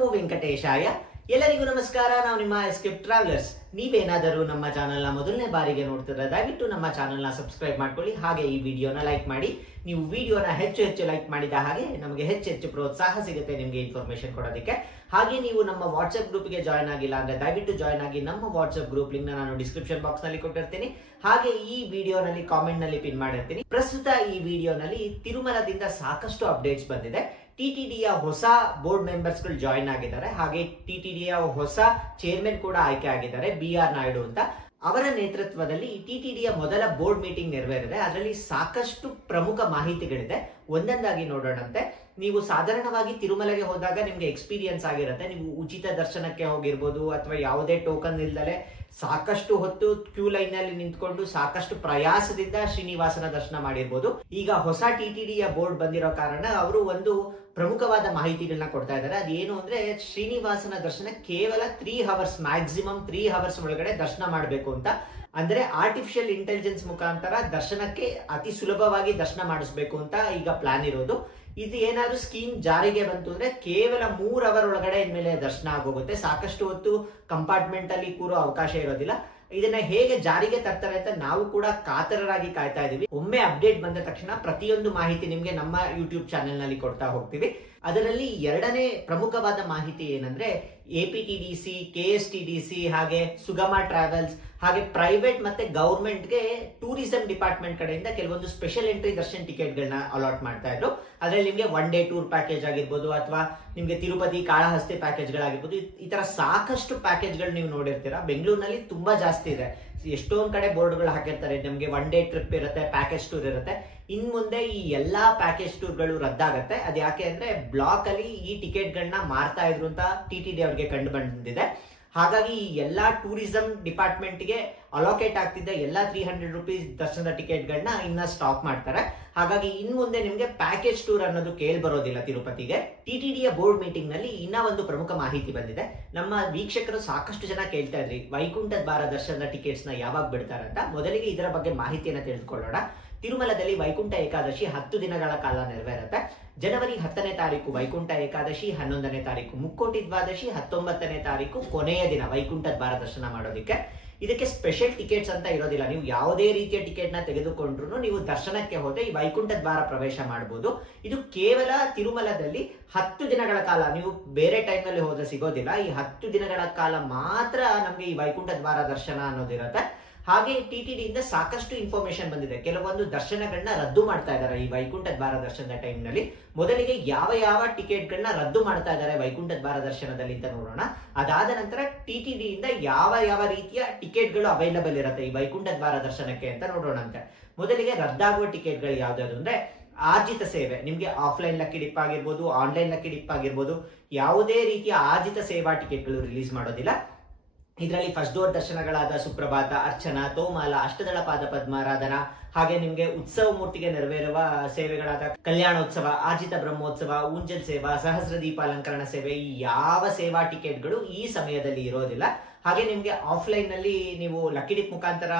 ನಮೋ ವೆಂಕಟೇಶಾಯ. ಎಲ್ಲರಿಗೂ ನಮಸ್ಕಾರ. ನಾವು ನಿಮ್ಮ ಎಸ್ಕೇಪ್ ಟ್ರಾವೆಲರ್ಸ್. ನೀವೇನಾದರೂ ನಮ್ಮ ಚಾನೆಲ್ನ ಮೊದಲನೇ ಬಾರಿಗೆ ನೋಡ್ತಿದ್ರೆ ದಯವಿಟ್ಟು ನಮ್ಮ ಚಾನೆಲ್ನ ಸಬ್ಸ್ಕ್ರೈಬ್ ಮಾಡ್ಕೊಳ್ಳಿ. ಹಾಗೆ ಈ ವಿಡಿಯೋನ ಲೈಕ್ ಮಾಡಿ. ನೀವು ವಿಡಿಯೋನ ಹೆಚ್ಚು ಹೆಚ್ಚು ಲೈಕ್ ಮಾಡಿದ ಹಾಗೆ ನಮಗೆ ಹೆಚ್ಚು ಪ್ರೋತ್ಸಾಹ ಸಿಗುತ್ತೆ ನಿಮಗೆ ಇನ್ಫಾರ್ಮೇಶನ್ ಕೊಡೋದಕ್ಕೆ. ಹಾಗೆ ನೀವು ನಮ್ಮ ವಾಟ್ಸ್ಆಪ್ ಗ್ರೂಪ್ಗೆ ಜಾಯ್ನ್ ಆಗಿಲ್ಲ ಅಂದ್ರೆ ದಯವಿಟ್ಟು ಜಾಯ್ನ್ ಆಗಿ. ನಮ್ಮ ವಾಟ್ಸ್ಆಪ್ ಗ್ರೂಪ್ ಲಿಂಕ್ ನಾನು ಡಿಸ್ಕ್ರಿಪ್ಷನ್ ಬಾಕ್ಸ್ ನಲ್ಲಿ ಕೊಟ್ಟಿರ್ತೀನಿ. ಹಾಗೆ ಈ ವಿಡಿಯೋನಲ್ಲಿ ಕಾಮೆಂಟ್ ನಲ್ಲಿ ಪಿನ್ ಮಾಡಿರ್ತೀನಿ. ಪ್ರಸ್ತುತ ಈ ವಿಡಿಯೋನಲ್ಲಿ ತಿರುಮಲದಿಂದ ಸಾಕಷ್ಟು ಅಪ್ಡೇಟ್ಸ್ ಬಂದಿದೆ. ಟಿಟಿಡಿಯ ಹೊಸ ಬೋರ್ಡ್ ಮೆಂಬರ್ಸ್ ಗಳು ಜಾಯಿನ್ ಆಗಿದ್ದಾರೆ. ಹಾಗೆ ಟಿಟಿಡಿಯ ಹೊಸ ಚೇರ್ಮನ್ ಕೂಡ ಆಯ್ಕೆ ಆಗಿದ್ದಾರೆ, BR ನಾಯ್ಡು ಅಂತ. ಅವರ ನೇತೃತ್ವದಲ್ಲಿ ಟಿಟಿಡಿಯ ಮೊದಲ ಬೋರ್ಡ್ ಮೀಟಿಂಗ್ ನೆರವೇರಿದೆ. ಅದರಲ್ಲಿ ಸಾಕಷ್ಟು ಪ್ರಮುಖ ಮಾಹಿತಿಗಳಿದೆ. ಒಂದೊಂದಾಗಿ ನೋಡೋಣಂತೆ. ನೀವು ಸಾಧಾರಣವಾಗಿ ತಿರುಮಲೆಗೆ ಹೋದಾಗ ನಿಮ್ಗೆ ಎಕ್ಸ್ಪೀರಿಯನ್ಸ್ ಆಗಿರುತ್ತೆ. ನೀವು ಉಚಿತ ದರ್ಶನಕ್ಕೆ ಹೋಗಿರ್ಬೋದು ಅಥವಾ ಯಾವುದೇ ಟೋಕನ್ ಇಲ್ದಲೆ ಸಾಕಷ್ಟು ಹೊತ್ತು ಕ್ಯೂ ಲೈನ್ ನಲ್ಲಿ ನಿಂತ್ಕೊಂಡು ಸಾಕಷ್ಟು ಪ್ರಯಾಸದಿಂದ ಶ್ರೀನಿವಾಸನ ದರ್ಶನ ಮಾಡಿರ್ಬೋದು. ಈಗ ಹೊಸ ಟಿಟಿಡಿಯ ಬೋರ್ಡ್ ಬಂದಿರೋ ಕಾರಣ ಅವರು ಒಂದು ಪ್ರಮುಖವಾದ ಮಾಹಿತಿಗಳನ್ನ ಕೊಡ್ತಾ ಇದ್ದಾರೆ. ಅದೇನು ಅಂದ್ರೆ ಶ್ರೀನಿವಾಸನ ದರ್ಶನ ಕೇವಲ 3 ಅವರ್ಸ್, ಮ್ಯಾಕ್ಸಿಮಮ್ 3 ಅವರ್ಸ್ ಒಳಗಡೆ ದರ್ಶನ ಮಾಡಬೇಕು ಅಂತ. ಅಂದ್ರೆ ಆರ್ಟಿಫಿಷಿಯಲ್ ಇಂಟೆಲಿಜೆನ್ಸ್ ಮುಖಾಂತರ ದರ್ಶನಕ್ಕೆ ಅತಿ ಸುಲಭವಾಗಿ ದರ್ಶನ ಮಾಡಿಸ್ಬೇಕು ಅಂತ ಈಗ ಪ್ಲಾನ್ ಇರೋದು. ಇದು ಏನಾದ್ರೂ ಸ್ಕೀಮ್ ಜಾರಿಗೆ ಬಂತು ಅಂದ್ರೆ ಕೇವಲ 3 ಅವರ್ ಒಳಗಡೆ ಇನ್ಮೇಲೆ ದರ್ಶನ ಆಗೋಗುತ್ತೆ. ಸಾಕಷ್ಟು ಹೊತ್ತು ಕಂಪಾರ್ಟ್ಮೆಂಟ್ ಅಲ್ಲಿ ಕೂರೋ ಅವಕಾಶ ಇರೋದಿಲ್ಲ. ಇದನ್ನ ಹೇಗೆ ಜಾರಿಗೆ ತರ್ತಾರೆ ಅಂತ ನಾವು ಕೂಡ ಕಾತರರಾಗಿ ಕಾಯ್ತಾ ಇದೀವಿ. ಒಮ್ಮೆ ಅಪ್ಡೇಟ್ ಬಂದ ತಕ್ಷಣ ಪ್ರತಿಯೊಂದು ಮಾಹಿತಿ ನಿಮ್ಗೆ ನಮ್ಮ ಯೂಟ್ಯೂಬ್ ಚಾನೆಲ್ ನಲ್ಲಿ ಕೊಡ್ತಾ ಹೋಗ್ತೀವಿ. ಅದರಲ್ಲಿ ಎರಡನೇ ಪ್ರಮುಖವಾದ ಮಾಹಿತಿ ಏನಂದ್ರೆ APTDC, KSTDC ಹಾಗೆ ಸುಗಮ ಟ್ರಾವೆಲ್ಸ್ ಹಾಗೆ ಪ್ರೈವೇಟ್ ಮತ್ತೆ ಗವರ್ಮೆಂಟ್ ಗೆ ಟೂರಿಸಂ ಡಿಪಾರ್ಟ್ಮೆಂಟ್ ಕಡೆಯಿಂದ ಕೆಲವೊಂದು ಸ್ಪೆಷಲ್ ಎಂಟ್ರಿ ದರ್ಶನ್ ಟಿಕೆಟ್ ಗಳನ್ನ ಅಲಾಟ್ ಮಾಡ್ತಾ ಇದ್ರು. ಅದ್ರಲ್ಲಿ ನಿಮ್ಗೆ 1 ಡೇ ಟೂರ್ ಪ್ಯಾಕೇಜ್ ಆಗಿರ್ಬೋದು ಅಥವಾ ನಿಮ್ಗೆ ತಿರುಪತಿ ಕಾಳಹಸ್ತಿ ಪ್ಯಾಕೇಜ್ ಗಳಾಗಿರ್ಬೋದು. ಈ ತರ ಸಾಕಷ್ಟು ಪ್ಯಾಕೇಜ್ ಗಳು ನೀವು ನೋಡಿರ್ತೀರಾ. ಬೆಂಗಳೂರಿನಲ್ಲಿ ತುಂಬಾ ಜಾಸ್ತಿ ಇದೆ. ಎಷ್ಟೊಂದ್ ಕಡೆ ಬೋರ್ಡ್ ಗಳು ಹಾಕಿರ್ತಾರೆ. ನಮ್ಗೆ 1 ಡೇ ಟ್ರಿಪ್ ಇರುತ್ತೆ, ಪ್ಯಾಕೇಜ್ ಟೂರ್ ಇರುತ್ತೆ. ಇನ್ ಮುಂದೆ ಈ ಎಲ್ಲಾ ಪ್ಯಾಕೇಜ್ ಟೂರ್ ಗಳು ರದ್ದಾಗತ್ತೆ. ಅದ್ ಯಾಕೆ ಅಂದ್ರೆ ಬ್ಲಾಕ್ ಅಲ್ಲಿ ಈ ಟಿಕೆಟ್ ಗಳನ್ನ ಮಾರ್ತಾ ಇದ್ರು ಅಂತ TTD ಅವ್ರಿಗೆ ಕಂಡು ಬಂದಿದೆ. ಹಾಗಾಗಿ ಈ ಎಲ್ಲಾ ಟೂರಿಸಂ ಡಿಪಾರ್ಟ್ಮೆಂಟ್ ಗೆ ಅಲೋಕೇಟ್ ಆಗ್ತಿದ್ದ ಎಲ್ಲಾ 300 ರೂಪೀಸ್ ದರ್ಶನದ ಟಿಕೆಟ್ ಗಳನ್ನ ಇನ್ನ ಸ್ಟಾಪ್ ಮಾಡ್ತಾರೆ. ಹಾಗಾಗಿ ಇನ್ ಮುಂದೆ ನಿಮ್ಗೆ ಪ್ಯಾಕೇಜ್ ಟೂರ್ ಅನ್ನೋದು ಕೇಳಿ ಬರೋದಿಲ್ಲ ತಿರುಪತಿಗೆ. TTDಯ ಬೋರ್ಡ್ ಮೀಟಿಂಗ್ ನಲ್ಲಿ ಇನ್ನ ಒಂದು ಪ್ರಮುಖ ಮಾಹಿತಿ ಬಂದಿದೆ. ನಮ್ಮ ವೀಕ್ಷಕರು ಸಾಕಷ್ಟು ಜನ ಕೇಳ್ತಾ ಇದ್ರಿ ವೈಕುಂಠ ದ್ವಾರ ದರ್ಶನದ ಟಿಕೆಟ್ಸ್ ನ ಯಾವಾಗ ಬಿಡ್ತಾರೆ ಅಂತ. ಮೊದಲಿಗೆ ಇದರ ಬಗ್ಗೆ ಮಾಹಿತಿಯನ್ನ ತಿಳಿದುಕೊಳ್ಳೋಣ. ತಿರುಮಲದಲ್ಲಿ ವೈಕುಂಠ ಏಕಾದಶಿ 10 ದಿನಗಳ ಕಾಲ ನೆರವೇರುತ್ತೆ. ಜನವರಿ 10ನೇ ತಾರೀಕು ವೈಕುಂಠ ಏಕಾದಶಿ, 11ನೇ ತಾರೀಕು ಮುಕ್ಕೋಟಿ ದ್ವಾದಶಿ, 19ನೇ ತಾರೀಕು ಕೊನೆಯ ದಿನ ವೈಕುಂಠ ದ್ವಾರ ದರ್ಶನ ಮಾಡೋದಕ್ಕೆ. ಇದಕ್ಕೆ ಸ್ಪೆಷಲ್ ಟಿಕೆಟ್ಸ್ ಅಂತ ಇರೋದಿಲ್ಲ. ನೀವು ಯಾವುದೇ ರೀತಿಯ ಟಿಕೆಟ್ ನ ತೆಗೆದುಕೊಂಡ್ರು ನೀವು ದರ್ಶನಕ್ಕೆ ಹೋದ್ರೆ ಈ ವೈಕುಂಠ ದ್ವಾರ ಪ್ರವೇಶ ಮಾಡಬಹುದು. ಇದು ಕೇವಲ ತಿರುಮಲದಲ್ಲಿ 10 ದಿನಗಳ ಕಾಲ. ನೀವು ಬೇರೆ ಟೈಮ್ ನಲ್ಲಿ ಹೋದ್ರೆ ಸಿಗೋದಿಲ್ಲ. ಈ 10 ದಿನಗಳ ಕಾಲ ಮಾತ್ರ ನಮ್ಗೆ ಈ ವೈಕುಂಠ ದ್ವಾರ ದರ್ಶನ ಅನ್ನೋದಿರುತ್ತೆ. ಹಾಗೆ TTD ಇಂದ ಸಾಕಷ್ಟು ಇನ್ಫಾರ್ಮೇಶನ್ ಬಂದಿದೆ. ಕೆಲವೊಂದು ದರ್ಶನಗಳನ್ನ ರದ್ದು ಮಾಡ್ತಾ ಇದ್ದಾರೆ ಈ ವೈಕುಂಠ ದ್ವಾರ ದರ್ಶನದ ಟೈಮ್ ನಲ್ಲಿ. ಮೊದಲಿಗೆ ಯಾವ ಟಿಕೆಟ್ ಗಳನ್ನ ರದ್ದು ಮಾಡ್ತಾ ಇದ್ದಾರೆ ವೈಕುಂಠ ದ್ವಾರ ದರ್ಶನದಲ್ಲಿ ಅಂತ ನೋಡೋಣ. ಅದಾದ ನಂತರ TTD ಇಂದ ಯಾವ ರೀತಿಯ ಟಿಕೆಟ್ ಗಳು ಅವೈಲಬಲ್ ಇರುತ್ತೆ ಈ ವೈಕುಂಠ ದ್ವಾರ ದರ್ಶನಕ್ಕೆ ಅಂತ ನೋಡೋಣಂತೆ. ಮೊದಲಿಗೆ ರದ್ದಾಗುವ ಟಿಕೆಟ್ ಗಳು ಯಾವ್ದಾದ್ರು ಅಂದ್ರೆ ಆರ್ಜಿತ ಸೇವೆ. ನಿಮ್ಗೆ ಆಫ್ಲೈನ್ ಲಕ್ಕಿ ಡಿಪ್ ಆಗಿರ್ಬೋದು, ಆನ್ಲೈನ್ ಲಕ್ಕಿ ಡಿಪ್ ಆಗಿರ್ಬೋದು, ಯಾವುದೇ ರೀತಿಯ ಆರ್ಜಿತ ಸೇವಾ ಟಿಕೆಟ್ ಗಳು ರಿಲೀಸ್ ಮಾಡೋದಿಲ್ಲ. ಇದರಲ್ಲಿ ಫಸ್ಟ್ ಡೋರ್ ದರ್ಶನಗಳಾದ ಸುಪ್ರಭಾತ, ಅರ್ಚನಾ, ತೋಮಾಲ, ಅಷ್ಟದಳ ಪಾದ ಪದ್ಮಾರಾಧನಾ, ಹಾಗೆ ನಿಮ್ಗೆ ಉತ್ಸವ ಮೂರ್ತಿಗೆ ನೆರವೇರುವ ಸೇವೆಗಳಾದ ಕಲ್ಯಾಣೋತ್ಸವ, ಆರ್ಜಿತ ಬ್ರಹ್ಮೋತ್ಸವ, ಊಂಜಲ್ ಸೇವಾ, ಸಹಸ್ರ ದೀಪಾಲಂಕರಣ ಸೇವೆ, ಈ ಯಾವ ಸೇವಾ ಟಿಕೆಟ್ಗಳು ಈ ಸಮಯದಲ್ಲಿ ಇರೋದಿಲ್ಲ. ಹಾಗೆ ನಿಮ್ಗೆ ಆಫ್ಲೈನ್ ನಲ್ಲಿ ನೀವು ಲಕ್ಕಿ ಡಿಪ್ ಮುಖಾಂತರ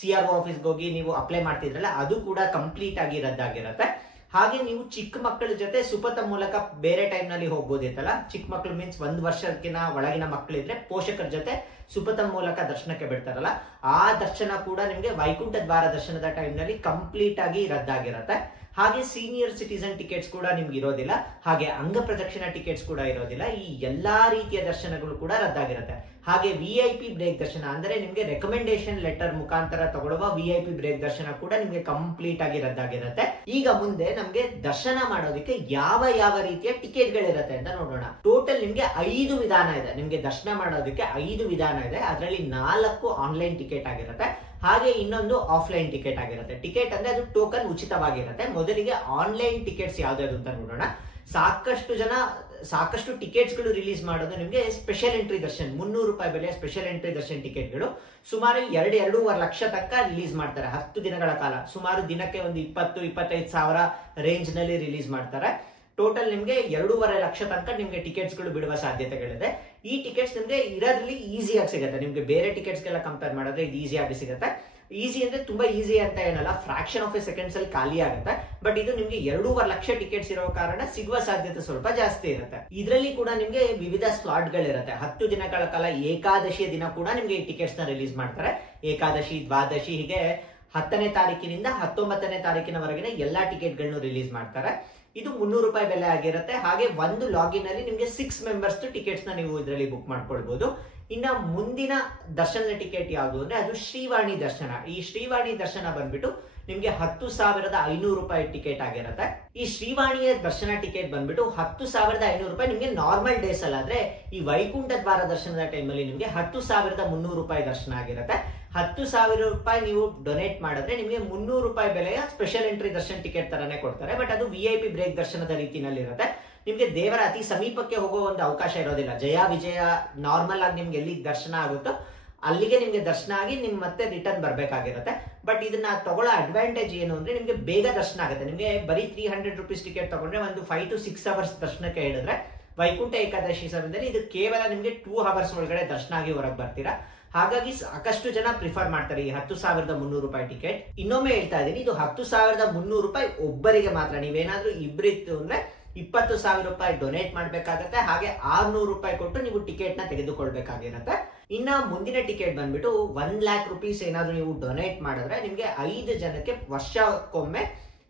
CRO ಆಫೀಸ್ಗೆ ಹೋಗಿ ನೀವು ಅಪ್ಲೈ ಮಾಡ್ತಿದ್ರಲ್ಲ, ಅದು ಕೂಡ ಕಂಪ್ಲೀಟ್ ಆಗಿ ರದ್ದಾಗಿರುತ್ತೆ. ಹಾಗೆ ನೀವು ಚಿಕ್ಕ ಮಕ್ಕಳ ಜೊತೆ ಸುಪಥ ಮೂಲಕ ಬೇರೆ ಟೈಮ್ ನಲ್ಲಿ ಹೋಗ್ಬೋದಿತ್ತಲ್ಲ. ಚಿಕ್ಕ ಮಕ್ಕಳು ಮೀನ್ಸ್ 1 ವರ್ಷಕ್ಕಿಂತ ಒಳಗಿನ ಮಕ್ಕಳಿದ್ರೆ ಪೋಷಕರ ಜೊತೆ ಸುಪಥ ಮೂಲಕ ದರ್ಶನಕ್ಕೆ ಬಿಡ್ತಾರಲ್ಲ, ಆ ದರ್ಶನ ಕೂಡ ನಿಮ್ಗೆ ವೈಕುಂಠ ದ್ವಾರ ದರ್ಶನದ ಟೈಮ್ ನಲ್ಲಿ ಕಂಪ್ಲೀಟ್ ಆಗಿ ರದ್ದಾಗಿರುತ್ತೆ. ಹಾಗೆ ಸೀನಿಯರ್ ಸಿಟಿಸನ್ ಟಿಕೆಟ್ಸ್ ಕೂಡ ನಿಮ್ಗೆ ಇರೋದಿಲ್ಲ. ಹಾಗೆ ಅಂಗ ಪ್ರದಕ್ಷಿಣ ಟಿಕೆಟ್ಸ್ ಕೂಡ ಇರೋದಿಲ್ಲ. ಈ ಎಲ್ಲಾ ರೀತಿಯ ದರ್ಶನಗಳು ಕೂಡ ರದ್ದಾಗಿರುತ್ತೆ. ಹಾಗೆ VIP ಬ್ರೇಕ್ ದರ್ಶನ ಅಂದ್ರೆ ನಿಮ್ಗೆ ರೆಕಮೆಂಡೇಶನ್ ಲೆಟರ್ ಮುಖಾಂತರ ತಗೊಳ್ಳುವ VIP ಬ್ರೇಕ್ ದರ್ಶನ ಕೂಡ ನಿಮ್ಗೆ ಕಂಪ್ಲೀಟ್ ಆಗಿ ರದ್ದಾಗಿರುತ್ತೆ. ಈಗ ಮುಂದೆ ನಮ್ಗೆ ದರ್ಶನ ಮಾಡೋದಕ್ಕೆ ಯಾವ ರೀತಿಯ ಟಿಕೆಟ್ ಗಳಿರುತ್ತೆ ಅಂತ ನೋಡೋಣ. ಟೋಟಲ್ ನಿಮ್ಗೆ 5 ವಿಧಾನ ಇದೆ. ನಿಮ್ಗೆ ದರ್ಶನ ಮಾಡೋದಕ್ಕೆ 5 ವಿಧಾನ ಇದೆ. ಅದರಲ್ಲಿ 4 ಆನ್ಲೈನ್ ಟಿಕೆಟ್ ಆಗಿರುತ್ತೆ. ಹಾಗೆ ಇನ್ನೊಂದು ಆಫ್ಲೈನ್ ಟಿಕೆಟ್ ಆಗಿರುತ್ತೆ. ಟಿಕೆಟ್ ಅಂದ್ರೆ ಅದು ಟೋಕನ್ ಉಚಿತವಾಗಿರುತ್ತೆ. ಮೊದಲಿಗೆ ಆನ್ಲೈನ್ ಟಿಕೆಟ್ಸ್ ಯಾವ್ದಾದ್ರು ಅಂತ ನೋಡೋಣ. ಸಾಕಷ್ಟು ಟಿಕೆಟ್ಸ್ ಗಳು ರಿಲೀಸ್ ಮಾಡೋದು ನಿಮ್ಗೆ ಸ್ಪೆಷಲ್ ಎಂಟ್ರಿ ದರ್ಶನ್. 300 ರೂಪಾಯಿ ಬೆಲೆಯ ಸ್ಪೆಷಲ್ ಎಂಟ್ರಿ ದರ್ಶನ್ ಟಿಕೆಟ್ ಗಳು ಸುಮಾರು 2-2.5 ಲಕ್ಷ ತನಕ ರಿಲೀಸ್ ಮಾಡ್ತಾರೆ 10 ದಿನಗಳ ಕಾಲ. ಸುಮಾರು ದಿನಕ್ಕೆ ಒಂದು 20-25 ಸಾವಿರ ರೇಂಜ್ ನಲ್ಲಿ ರಿಲೀಸ್ ಮಾಡ್ತಾರೆ. ಟೋಟಲ್ ನಿಮ್ಗೆ 2.5 ಲಕ್ಷ ತನಕ ನಿಮ್ಗೆ ಟಿಕೆಟ್ಸ್ ಗಳು ಬಿಡುವ ಸಾಧ್ಯತೆಗಳಿದೆ. ಈ ಟಿಕೆಟ್ಸ್ ನಿಮ್ಗೆ ಇರೋದ್ರಲ್ಲಿ ಈಸಿಯಾಗಿ ಸಿಗುತ್ತೆ. ನಿಮ್ಗೆ ಬೇರೆ ಟಿಕೆಟ್ಸ್ ಗೆಲ್ಲ ಕಂಪೇರ್ ಮಾಡಿದ್ರೆ ಇದು ಈಸಿಯಾಗಿ ಸಿಗುತ್ತೆ. ಈಸಿ ಅಂದ್ರೆ ತುಂಬಾ ಈಸಿ ಅಂತ ಏನಲ್ಲ, ಫ್ರಾಕ್ಷನ್ ಆಫ್ ಎ ಸೆಕೆಂಡ್ಸ್ ಅಲ್ಲಿ ಖಾಲಿ ಆಗುತ್ತೆ. ಬಟ್ ಇದು ನಿಮ್ಗೆ 2.5 ಲಕ್ಷ ಟಿಕೆಟ್ಸ್ ಇರೋ ಕಾರಣ ಸಿಗುವ ಸಾಧ್ಯತೆ ಸ್ವಲ್ಪ ಜಾಸ್ತಿ ಇರುತ್ತೆ. ಇದರಲ್ಲಿ ಕೂಡ ನಿಮ್ಗೆ ವಿವಿಧ ಸ್ಲಾಟ್ ಗಳಿರುತ್ತೆ. 10 ದಿನಗಳ ಕಾಲ ಏಕಾದಶಿಯ ದಿನ ಕೂಡ ನಿಮ್ಗೆ ಈ ಟಿಕೆಟ್ಸ್ ನ ರಿಲೀಸ್ ಮಾಡ್ತಾರೆ. ಏಕಾದಶಿ, ದ್ವಾದಶಿ ಹೀಗೆ 10ನೇ ತಾರೀಕಿನಿಂದ 19ನೇ ತಾರೀಕಿನವರೆಗಿನ ಎಲ್ಲಾ ಟಿಕೆಟ್ ಗಳನ್ನು ರಿಲೀಸ್ ಮಾಡ್ತಾರೆ. ಇದು 300 ರೂಪಾಯಿ ಬೆಲೆ ಆಗಿರುತ್ತೆ. ಹಾಗೆ ಒಂದು ಲಾಗಿನ್ ಅಲ್ಲಿ ನಿಮ್ಗೆ 6 ಮೆಂಬರ್ಸ್ ಟಿಕೆಟ್ಸ್ ನ ನೀವು ಇದರಲ್ಲಿ ಬುಕ್ ಮಾಡ್ಕೊಳ್ಬಹುದು. ಇನ್ನ ಮುಂದಿನ ದರ್ಶನದ ಟಿಕೆಟ್ ಯಾವುದು ಅಂದ್ರೆ ಅದು ಶ್ರೀವಾಣಿ ದರ್ಶನ. ಈ ಶ್ರೀವಾಣಿ ದರ್ಶನ ಬಂದ್ಬಿಟ್ಟು ನಿಮ್ಗೆ 10,500 ರೂಪಾಯಿ ಟಿಕೆಟ್ ಆಗಿರುತ್ತೆ. ಈ ಶ್ರೀವಾಣಿಯ ದರ್ಶನ ಟಿಕೆಟ್ ಬಂದ್ಬಿಟ್ಟು 10,500 ರೂಪಾಯಿ ನಿಮ್ಗೆ ನಾರ್ಮಲ್ ಡೇಸ್ ಅಲ್ಲಾದ್ರೆ ಈ ವೈಕುಂಠ ದ್ವಾರ ದರ್ಶನದ ಟೈಮಲ್ಲಿ ನಿಮ್ಗೆ 10,300 ರೂಪಾಯಿ ದರ್ಶನ ಆಗಿರುತ್ತೆ. 10,000 ರೂಪಾಯಿ ನೀವು ಡೊನೇಟ್ ಮಾಡಿದ್ರೆ ನಿಮ್ಗೆ 300 ರೂಪಾಯಿ ಬೆಲೆಯ ಸ್ಪೆಷಲ್ ಎಂಟ್ರಿ ದರ್ಶನ ಟಿಕೆಟ್ ತರನೇ ಕೊಡ್ತಾರೆ. ಬಟ್ ಅದು VIP ಬ್ರೇಕ್ ದರ್ಶನದ ರೀತಿನಲ್ಲಿ ಇರುತ್ತೆ. ನಿಮ್ಗೆ ದೇವರ ಅತಿ ಸಮೀಪಕ್ಕೆ ಹೋಗೋ ಒಂದು ಅವಕಾಶ ಇರೋದಿಲ್ಲ. ಜಯ ವಿಜಯ ನಾರ್ಮಲ್ ಆಗಿ ನಿಮ್ಗೆ ಎಲ್ಲಿ ದರ್ಶನ ಆಗುತ್ತೋ ಅಲ್ಲಿಗೆ ನಿಮ್ಗೆ ದರ್ಶನ ಆಗಿ ನಿಮ್ ಮತ್ತೆ ರಿಟರ್ನ್ ಬರ್ಬೇಕಾಗಿರುತ್ತೆ. ಬಟ್ ಇದನ್ನ ತಗೊಳ್ಳೋ ಅಡ್ವಾಂಟೇಜ್ ಏನು ಅಂದ್ರೆ ನಿಮ್ಗೆ ಬೇಗ ದರ್ಶನ ಆಗುತ್ತೆ. ನಿಮ್ಗೆ ಬರೀ 300 ರೂಪೀಸ್ ಟಿಕೆಟ್ ತಗೊಂಡ್ರೆ ಒಂದು 5 to 6 ಅವರ್ಸ್ ದರ್ಶನಕ್ಕೆ ಹೇಳಿದ್ರೆ, ವೈಕುಂಠ ಏಕಾದಶಿ ಸಮಯದಲ್ಲಿ ಇದು ಕೇವಲ ನಿಮ್ಗೆ 2 ಅವರ್ಸ್ ಒಳಗಡೆ ದರ್ಶನ ಆಗಿ ಹೊರಗೆ ಬರ್ತೀರಾ. ಹಾಗಾಗಿ ಸಾಕಷ್ಟು ಜನ ಪ್ರಿಫರ್ ಮಾಡ್ತಾರೆ ಈ 10,300 ರೂಪಾಯಿ ಟಿಕೆಟ್. ಇನ್ನೊಮ್ಮೆ ಹೇಳ್ತಾ ಇದೀನಿ, ಇದು 10,300 ರೂಪಾಯಿ ಒಬ್ಬರಿಗೆ ಮಾತ್ರ. ನೀವೇನಾದ್ರೂ ಇಬ್ಬರಿತ್ತು ಅಂದ್ರೆ 20,000 ರೂಪಾಯಿ ಡೊನೇಟ್ ಮಾಡ್ಬೇಕಾಗತ್ತೆ. ಹಾಗೆ 600 ರೂಪಾಯಿ ಕೊಟ್ಟು ನೀವು ಟಿಕೆಟ್ ನ ತೆಗೆದುಕೊಳ್ಬೇಕಾಗಿರುತ್ತೆ. ಇನ್ನ ಮುಂದಿನ ಟಿಕೆಟ್ ಬಂದ್ಬಿಟ್ಟು 1 lakh ರೂಪೀಸ್ ಏನಾದ್ರು ನೀವು ಡೊನೇಟ್ ಮಾಡಿದ್ರೆ ನಿಮ್ಗೆ 5 ಜನಕ್ಕೆ ವರ್ಷಕ್ಕೊಮ್ಮೆ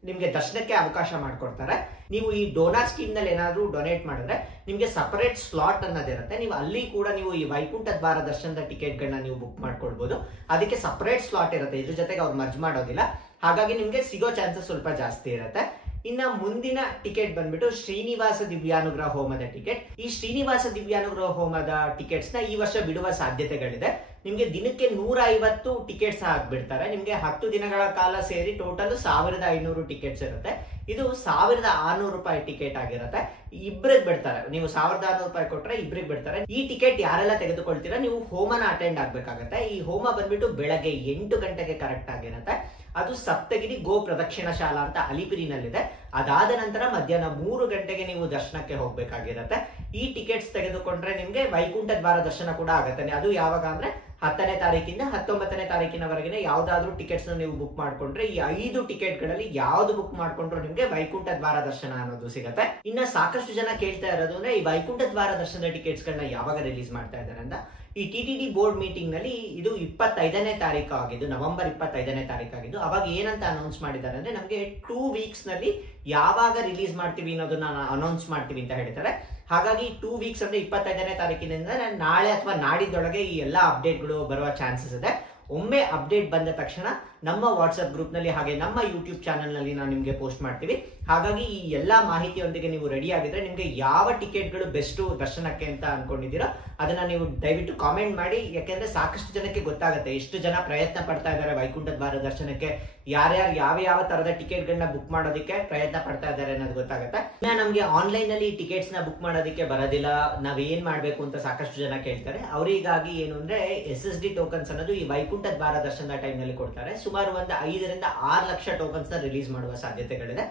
ನಿಮ್ಗೆ ದರ್ಶನಕ್ಕೆ ಅವಕಾಶ ಮಾಡ್ಕೊಡ್ತಾರೆ. ನೀವು ಈ ಡೋನಾರ್ ಸ್ಕೀಮ್ ನಲ್ಲಿ ಏನಾದ್ರು ಡೊನೇಟ್ ಮಾಡಿದ್ರೆ ನಿಮ್ಗೆ ಸಪರೇಟ್ ಸ್ಲಾಟ್ ಅನ್ನೋದಿರುತ್ತೆ. ನೀವು ಅಲ್ಲಿ ಕೂಡ ನೀವು ಈ ವೈಕುಂಠ ದ್ವಾರ ದರ್ಶನದ ಟಿಕೆಟ್ ಗಳನ್ನ ನೀವು ಬುಕ್ ಮಾಡ್ಕೊಳ್ಬಹುದು. ಅದಕ್ಕೆ ಸಪರೇಟ್ ಸ್ಲಾಟ್ ಇರುತ್ತೆ. ಇದ್ರ ಜೊತೆಗೆ ಅವ್ರು ಮರ್ಜ್ ಮಾಡೋದಿಲ್ಲ. ಹಾಗಾಗಿ ನಿಮ್ಗೆ ಸಿಗೋ ಚಾನ್ಸಸ್ ಸ್ವಲ್ಪ ಜಾಸ್ತಿ ಇರುತ್ತೆ. ಇನ್ನ ಮುಂದಿನ ಟಿಕೆಟ್ ಬಂದ್ಬಿಟ್ಟು ಶ್ರೀನಿವಾಸ ದಿವ್ಯಾನುಗ್ರಹ ಹೋಮದ ಟಿಕೆಟ್. ಈ ಶ್ರೀನಿವಾಸ ದಿವ್ಯಾನುಗ್ರಹ ಹೋಮದ ಟಿಕೆಟ್ಸ್ ನ ಈ ವರ್ಷ ಬಿಡುವ ಸಾಧ್ಯತೆಗಳಿದೆ. ನಿಮ್ಗೆ ದಿನಕ್ಕೆ 150 ಟಿಕೆಟ್ಸ್ ಹಾಕ್ಬಿಡ್ತಾರೆ. ನಿಮ್ಗೆ 10 ದಿನಗಳ ಕಾಲ ಸೇರಿ ಟೋಟಲ್ 1,500 ಟಿಕೆಟ್ಸ್ ಇರುತ್ತೆ. ಇದು 1,600 ರೂಪಾಯಿ ಟಿಕೆಟ್ ಆಗಿರುತ್ತೆ. ಇಬ್ರಿಗೆ ಬಿಡ್ತಾರೆ. ನೀವು 1,600 ರೂಪಾಯಿ ಕೊಟ್ರೆ ಇಬ್ರಿಗೆ ಬಿಡ್ತಾರೆ. ಈ ಟಿಕೆಟ್ ಯಾರೆಲ್ಲ ತೆಗೆದುಕೊಳ್ತೀರಾ ನೀವು ಹೋಮನ ಅಟೆಂಡ್ ಆಗ್ಬೇಕಾಗತ್ತೆ. ಈ ಹೋಮ ಬಂದ್ಬಿಟ್ಟು ಬೆಳಗ್ಗೆ 8 ಗಂಟೆಗೆ ಕರೆಕ್ಟ್ ಆಗಿರುತ್ತೆ. ಅದು ಸಪ್ತಗಿರಿ ಗೋ ಪ್ರದಕ್ಷಿಣ ಶಾಲಾ ಅಂತ ಅಲಿಪಿರಿನಲ್ಲಿದೆ. ಅದಾದ ನಂತರ ಮಧ್ಯಾಹ್ನ 3 ಗಂಟೆಗೆ ನೀವು ದರ್ಶನಕ್ಕೆ ಹೋಗ್ಬೇಕಾಗಿರುತ್ತೆ. ಈ ಟಿಕೆಟ್ಸ್ ತೆಗೆದುಕೊಂಡ್ರೆ ನಿಮ್ಗೆ ವೈಕುಂಠ ದ್ವಾರ ದರ್ಶನ ಕೂಡ ಆಗುತ್ತೆ. ಅದು ಯಾವಾಗ ಅಂದ್ರೆ 10ನೇ ತಾರೀಕಿಂದ 19ನೇ ತಾರೀಕಿನವರೆಗಿನ ಯಾವ್ದಾದ್ರು ಟಿಕೆಟ್ಸ್ ನೀವು ಬುಕ್ ಮಾಡ್ಕೊಂಡ್ರೆ ಈ 5 ಟಿಕೆಟ್ ಗಳಲ್ಲಿ ಯಾವ್ದು ಬುಕ್ ಮಾಡ್ಕೊಂಡ್ರು ನಿಮ್ಗೆ ವೈಕುಂಠ ದ್ವಾರ ದರ್ಶನ ಅನ್ನೋದು ಸಿಗುತ್ತೆ. ಇನ್ನ ಸಾಕಷ್ಟು ಜನ ಕೇಳ್ತಾ ಇರೋದು ಅಂದ್ರೆ ಈ ವೈಕುಂಠ ದ್ವಾರ ದರ್ಶನದ ಟಿಕೆಟ್ಸ್ ಗಳನ್ನ ಯಾವಾಗ ರಿಲೀಸ್ ಮಾಡ್ತಾ ಇದ್ದಾರೆ ಅಂತ. ಈ TTD ಬೋರ್ಡ್ ಮೀಟಿಂಗ್ ನಲ್ಲಿ ಇದು 25ನೇ ತಾರೀಕು ಆಗಿದ್ದು, ನವೆಂಬರ್ 25ನೇ ತಾರೀಕು ಆಗಿದ್ದು. ಅವಾಗ ಏನಂತ ಅನೌನ್ಸ್ ಮಾಡಿದ್ದಾರೆ ಅಂದ್ರೆ ನಮ್ಗೆ 2 ವೀಕ್ಸ್ ನಲ್ಲಿ ಯಾವಾಗ ರಿಲೀಸ್ ಮಾಡ್ತೀವಿ ಅನ್ನೋದನ್ನ ಅನೌನ್ಸ್ ಮಾಡ್ತೀವಿ ಅಂತ ಹೇಳ್ತಾರೆ. ಹಾಗಾಗಿ 2 ವೀಕ್ಸ್ ಅಂದ್ರೆ 25ನೇ ತಾರೀಕಿನಿಂದ ನಾಳೆ ಅಥವಾ ನಾಡಿದ್ದೊಳಗೆ ಈ ಎಲ್ಲಾ ಅಪ್ಡೇಟ್ಗಳು ಬರುವ ಚಾನ್ಸಸ್ ಇದೆ. ಒಮ್ಮೆ ಅಪ್ಡೇಟ್ ಬಂದ ತಕ್ಷಣ ನಮ್ಮ ವಾಟ್ಸ್ಆಪ್ ಗ್ರೂಪ್ ನಲ್ಲಿ ಹಾಗೆ ನಮ್ಮ ಯೂಟ್ಯೂಬ್ ಚಾನಲ್ ನಲ್ಲಿ ನಾವು ನಿಮ್ಗೆ ಪೋಸ್ಟ್ ಮಾಡ್ತೀವಿ. ಹಾಗಾಗಿ ಈ ಎಲ್ಲಾ ಮಾಹಿತಿಯೊಂದಿಗೆ ನೀವು ರೆಡಿ ಆಗಿದ್ರೆ ನಿಮ್ಗೆ ಯಾವ ಟಿಕೆಟ್ ಗಳು ಬೆಸ್ಟ್ ದರ್ಶನಕ್ಕೆ ಅಂತ ಅನ್ಕೊಂಡಿದ್ದೀರಾ ಅದನ್ನ ನೀವು ದಯವಿಟ್ಟು ಕಾಮೆಂಟ್ ಮಾಡಿ. ಯಾಕೆಂದ್ರೆ ಸಾಕಷ್ಟು ಜನಕ್ಕೆ ಗೊತ್ತಾಗುತ್ತೆ ಎಷ್ಟು ಜನ ಪ್ರಯತ್ನ ಪಡ್ತಾ ಇದ್ದಾರೆ ವೈಕುಂಠ ದ್ವಾರ ದರ್ಶನಕ್ಕೆ, ಯಾರ್ಯಾರು ಯಾವ ತರದ ಟಿಕೆಟ್ ಗಳನ್ನ ಬುಕ್ ಮಾಡೋದಕ್ಕೆ ಪ್ರಯತ್ನ ಪಡ್ತಾ ಇದ್ದಾರೆ ಅನ್ನೋದು ಗೊತ್ತಾಗುತ್ತೆ. ನಮ್ಗೆ ಆನ್ಲೈನ್ ಅಲ್ಲಿ ಟಿಕೆಟ್ಸ್ ನ ಬುಕ್ ಮಾಡೋದಕ್ಕೆ ಬರೋದಿಲ್ಲ, ನಾವ್ ಏನ್ ಮಾಡ್ಬೇಕು ಅಂತ ಸಾಕಷ್ಟು ಜನ ಕೇಳ್ತಾರೆ. ಅವರಿಗಾಗಿ ಏನು ಅಂದ್ರೆ SSD ಟೋಕನ್ಸ್ ಅನ್ನೋದು ಈ ವೈಕುಂಠ ದ್ವಾರ ದರ್ಶನದ ಟೈಮ್ ನಲ್ಲಿ ಕೊಡ್ತಾರೆ. ಸುಮಾರು ಒಂದು 5 ರಿಂದ 6 ಲಕ್ಷ ಟೋಕನ್ಸ್ ನ ರಿಲೀಸ್ ಮಾಡುವ ಸಾಧ್ಯತೆಗಳಿದೆ.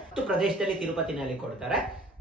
ಪ್ರದೇಶದಲ್ಲಿ ತಿರುಪತಿನಲ್ಲಿ ಕೊಡ್ತಾರೆ.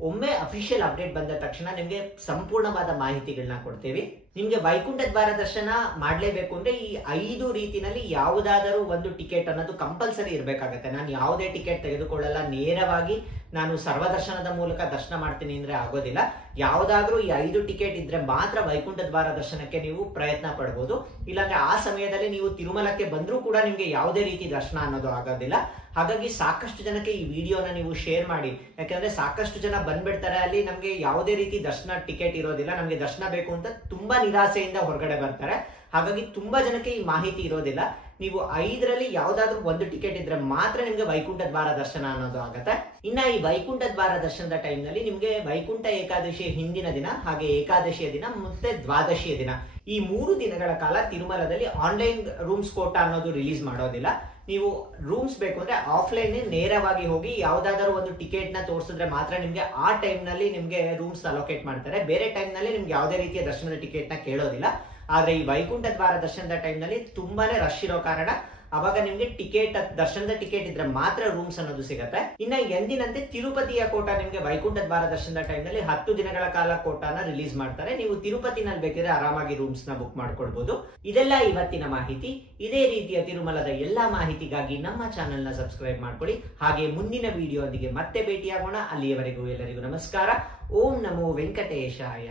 ಒಮ್ಮೆ ಅಫಿಷಿಯಲ್ ಅಪ್ಡೇಟ್ ಬಂದ ತಕ್ಷಣ ನಿಮ್ಗೆ ಸಂಪೂರ್ಣವಾದ ಮಾಹಿತಿಗಳನ್ನ ಕೊಡ್ತೀವಿ. ನಿಮ್ಗೆ ವೈಕುಂಠ ದ್ವಾರ ದರ್ಶನ ಮಾಡ್ಲೇಬೇಕು ಅಂದ್ರೆ ಈ 5 ರೀತಿನಲ್ಲಿ ಯಾವುದಾದರೂ ಒಂದು ಟಿಕೆಟ್ ಅನ್ನೋದು ಕಂಪಲ್ಸರಿ ಇರ್ಬೇಕಾಗತ್ತೆ. ನಾನು ಯಾವುದೇ ಟಿಕೆಟ್ ತೆಗೆದುಕೊಳ್ಳಲ್ಲ, ನೇರವಾಗಿ ನಾನು ಸರ್ವದರ್ಶನದ ಮೂಲಕ ದರ್ಶನ ಮಾಡ್ತೀನಿ ಅಂದ್ರೆ ಆಗೋದಿಲ್ಲ. ಯಾವ್ದಾದ್ರೂ ಈ 5 ಟಿಕೆಟ್ ಇದ್ರೆ ಮಾತ್ರ ವೈಕುಂಠ ದ್ವಾರ ದರ್ಶನಕ್ಕೆ ನೀವು ಪ್ರಯತ್ನ ಪಡಬಹುದು. ಇಲ್ಲಾಂದ್ರೆ ಆ ಸಮಯದಲ್ಲಿ ನೀವು ತಿರುಮಲಕ್ಕೆ ಬಂದ್ರೂ ಕೂಡ ನಿಮ್ಗೆ ಯಾವುದೇ ರೀತಿ ದರ್ಶನ ಅನ್ನೋದು ಆಗೋದಿಲ್ಲ. ಹಾಗಾಗಿ ಸಾಕಷ್ಟು ಜನಕ್ಕೆ ಈ ವಿಡಿಯೋನ ನೀವು ಶೇರ್ ಮಾಡಿ. ಯಾಕಂದ್ರೆ ಸಾಕಷ್ಟು ಜನ ಬಂದ್ಬಿಡ್ತಾರೆ, ಅಲ್ಲಿ ನಮ್ಗೆ ಯಾವುದೇ ರೀತಿ ದರ್ಶನ ಟಿಕೆಟ್ ಇರೋದಿಲ್ಲ, ನಮ್ಗೆ ದರ್ಶನ ಬೇಕು ಅಂತ ತುಂಬಾ ನಿರಾಸೆಯಿಂದ ಹೊರಗಡೆ ಬರ್ತಾರೆ. ಹಾಗಾಗಿ ತುಂಬಾ ಜನಕ್ಕೆ ಈ ಮಾಹಿತಿ ಇರೋದಿಲ್ಲ. ನೀವು 5ರಲ್ಲಿ ಯಾವ್ದಾದ್ರು ಒಂದು ಟಿಕೆಟ್ ಇದ್ರೆ ಮಾತ್ರ ನಿಮ್ಗೆ ವೈಕುಂಠ ದ್ವಾರ ದರ್ಶನ ಅನ್ನೋದು ಆಗತ್ತೆ. ಇನ್ನ ಈ ವೈಕುಂಠ ದ್ವಾರ ದರ್ಶನದ ಟೈಮ್ ನಲ್ಲಿ ನಿಮ್ಗೆ ವೈಕುಂಠ ಏಕಾದಶಿಯ ಹಿಂದಿನ ದಿನ, ಹಾಗೆ ಏಕಾದಶಿಯ ದಿನ ಮತ್ತೆ ದ್ವಾದಶಿಯ ದಿನ, ಈ 3 ದಿನಗಳ ಕಾಲ ತಿರುಮಲದಲ್ಲಿ ಆನ್ಲೈನ್ ರೂಮ್ಸ್ ಕೋಟಾ ಅನ್ನೋದು ರಿಲೀಸ್ ಮಾಡೋದಿಲ್ಲ. ನೀವು ರೂಮ್ಸ್ ಬೇಕು ಅಂದ್ರೆ ಆಫ್ಲೈನ್ ನೇರವಾಗಿ ಹೋಗಿ ಯಾವ್ದಾದ್ರು ಒಂದು ಟಿಕೆಟ್ ನ ತೋರಿಸಿದ್ರೆ ಮಾತ್ರ ನಿಮ್ಗೆ ಆ ಟೈಮ್ ನಲ್ಲಿ ನಿಮ್ಗೆ ರೂಮ್ಸ್ ಅಲೋಕೇಟ್ ಮಾಡ್ತಾರೆ. ಬೇರೆ ಟೈಮ್ ನಲ್ಲಿ ನಿಮ್ಗೆ ಯಾವುದೇ ರೀತಿಯ ದರ್ಶನದ ಟಿಕೆಟ್ ನ ಕೇಳೋದಿಲ್ಲ. ಆದ್ರೆ ಈ ವೈಕುಂಠ ದ್ವಾರ ದರ್ಶನದ ಟೈಮ್ ನಲ್ಲಿ ತುಂಬಾನೇ ರಶ್ ಇರೋ ಕಾರಣ ಅವಾಗ ನಿಮ್ಗೆ ಟಿಕೆಟ್, ದರ್ಶನದ ಟಿಕೆಟ್ ಇದ್ರೆ ಮಾತ್ರ ರೂಮ್ಸ್ ಅನ್ನೋದು ಸಿಗತ್ತೆ. ಇನ್ನ ಎಂದಿನಂತೆ ತಿರುಪತಿಯ ಕೋಟ ನಿಮ್ಗೆ ವೈಕುಂಠ ದ್ವಾರ ದರ್ಶನದ ಟೈಮ್ ನಲ್ಲಿ 10 ದಿನಗಳ ಕಾಲ ಕೋಟಾನ ರಿಲೀಸ್ ಮಾಡ್ತಾರೆ. ನೀವು ತಿರುಪತಿನಲ್ಲಿ ಬೇಕಿದ್ರೆ ಆರಾಮಾಗಿ ರೂಮ್ಸ್ ನ ಬುಕ್ ಮಾಡ್ಕೊಳ್ಬಹುದು. ಇದೆಲ್ಲ ಇವತ್ತಿನ ಮಾಹಿತಿ. ಇದೇ ರೀತಿಯ ತಿರುಮಲದ ಎಲ್ಲಾ ಮಾಹಿತಿಗಾಗಿ ನಮ್ಮ ಚಾನೆಲ್ ನ ಸಬ್ಸ್ಕ್ರೈಬ್ ಮಾಡ್ಕೊಳ್ಳಿ. ಹಾಗೆ ಮುಂದಿನ ವಿಡಿಯೋ ಒಂದಿಗೆ ಮತ್ತೆ ಭೇಟಿಯಾಗೋಣ. ಅಲ್ಲಿಯವರೆಗೂ ಎಲ್ಲರಿಗೂ ನಮಸ್ಕಾರ. ಓಂ ನಮೋ ವೆಂಕಟೇಶಾಯ.